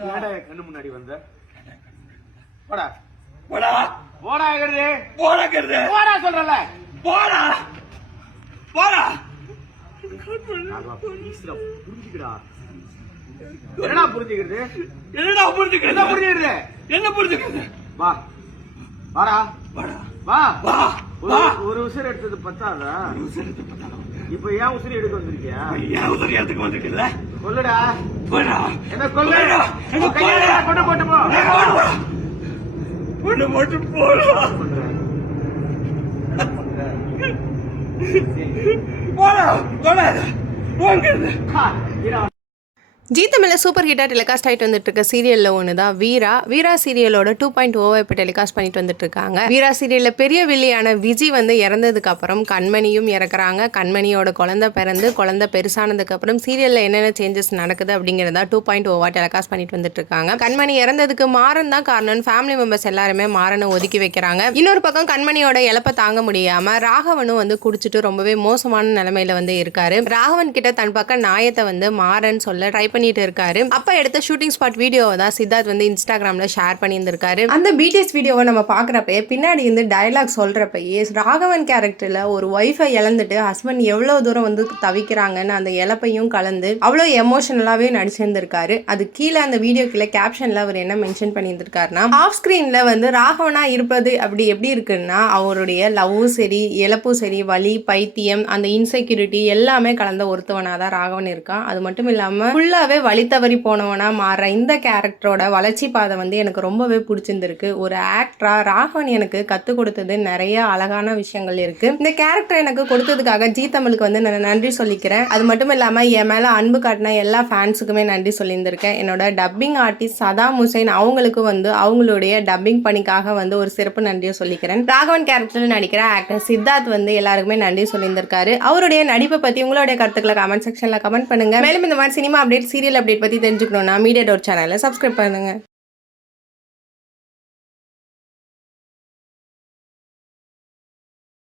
கண்ணு முன்னாடி வந்த போடா போடா போடாங்கிறது போடாங்கிறது போடா சொல்றல போடா போடா புரிஞ்சுக்கடா என்னடா புரிஞ்சுக்கிறது என்னடா புரிஞ்சுக்கிறது என்ன புரிஞ்சுக்கிறது என்ன புரிஞ்சுக்கிறது வா வாடா வாடா வா வா ஒரு உசுர் எடுத்தது பத்தாதா இப்ப ஏன் உசுர் எடுக்க வந்திருக்கியா ஏன் உதவி எடுத்துக்கு வந்திருக்கல கொல்லுடா போடா என்ன கொல்லுடா கையில கொண்டு போட்டு போ கொண்டு போட்டு போடா போடா போடா போங்கிறது ஜீ தமிழில் சூப்பர் ஹிட்டாக டெலிகாஸ்ட் ஆகிட்டு வந்துட்டு இருக்க சீரியலில் ஒன்று தான் வீரா சீரியலோட 2.0 இப்போ டெலிகாஸ்ட் பண்ணிட்டு வந்துட்டு இருக்காங்க. வீரா சீரியலில் பெரிய வில்லியான விஜி வந்து இறந்ததுக்கு அப்புறம் கண்மணியும் இறக்குறாங்க. கண்மணியோட குழந்தை பிறந்து குழந்தை பெருசானதுக்கு அப்புறம் சீரியலில் என்னென்ன சேஞ்சஸ் நடக்குது அப்படிங்கிறதா 2.0 டெலிகாஸ்ட் பண்ணிட்டு வந்துட்டு இருக்காங்க. கண்மணி இறந்ததுக்கு மாறன் தான் காரணம். ஃபேமிலி மெம்பர்ஸ் எல்லாருமே மாறனை ஒதுக்கி வைக்கிறாங்க. இன்னொரு பக்கம் கண்மணியோட இழப்பை தாங்க முடியாம ராகவனும் வந்து குடிச்சிட்டு ரொம்பவே மோசமான நிலைமையில வந்து இருக்காரு. ராகவன் கிட்ட தன் பக்கம் நாயத்தை வந்து மாறன் சொல்ல ட்ரை பண்ணிட்டு இருக்காரு. அப்ப எடுத்த ஷூட்டிங் ஸ்பாட் வீடியோவை தான் சித்தார்த் வந்து இன்ஸ்டாகிராம்ல ஷேர் பண்ணியிருந்திருக்காரு. அந்த பிடிஎஸ் வீடியோவை நம்ம பாக்குறப்ப பின்னாடி இருந்து டயலாக் சொல்றப்பயே ராகவன் கேரக்டர்ல ஒரு ஒய்ஃபை இழந்துட்டு ஹஸ்பண்ட் எவ்வளவு தூரம் வந்து தவிக்கிறாங்கன்னு அந்த இழப்பையும் கலந்து அவ்வளவு எமோஷனலாவே நடிச்சிருந்திருக்காரு. அது கீழே அந்த வீடியோ கீழே கேப்ஷன்ல அவர் என்ன மென்ஷன் பண்ணியிருந்திருக்காருன்னா, ஆஃப் ஸ்கிரீன்ல வந்து ராகவனா இருப்பது அப்படி எப்படி இருக்குன்னா அவருடைய லவ்வும் சரி இழப்பும் சரி வலி பைத்தியம் அந்த இன்செக்யூரிட்டி எல்லாமே கலந்த ஒருத்தவனாதான் ராகவன் இருக்கான். அது மட்டும் இல்லாம ஃபுல்லாவே வழி தவறி போனவனா மாற இந்த கேரக்டரோட வளர்ச்சி பாதை வந்து எனக்கு ரொம்பவே பிடிச்சிருந்திருக்கு. ஒரு ஆக்டரா ராகவன் எனக்கு கற்றுக் கொடுத்தது நிறைய அழகான விஷயங்கள் இருக்கு. இந்த கேரக்டர் எனக்கு கொடுத்ததுக்காக ஜீ தமிழுக்கு வந்து நான் நன்றி சொல்லிக்கிறேன். அது மட்டும் இல்லாம என் மேல அன்பு காட்டின எல்லா ஃபேன்ஸுக்குமே நன்றி சொல்லியிருந்திருக்கேன். என்னோட டப்பிங் ஆர்டிஸ்ட் சதாம் ஹுசைன் அவங்களுக்கு வந்து அவங்களுடைய டப்பிங் பணிக்காக வந்து ஒரு சிறப்பு நன்றியை சொல்லிக்கிறேன். ராகவன் கேரக்டர்ல நடிக்கிற ஆக்டர் சித்தார்த் வந்து எல்லாருக்குமே நன்றி சொல்லியிருந்திருக்காரு. அவருடைய நடிப்பை பத்தி உங்களுடைய கருத்துக்களை கமெண்ட் செக்ஷன்ல கமெண்ட் பண்ணுங்க. மேலும் இந்த மாதிரி சினிமா அப்டேட் சீரியல் அப்டேட் பத்தி தெரிஞ்சுக்கணும்னா மீடியா டோர் சேனலை சப்ஸ்கிரைப் பண்ணுங்க.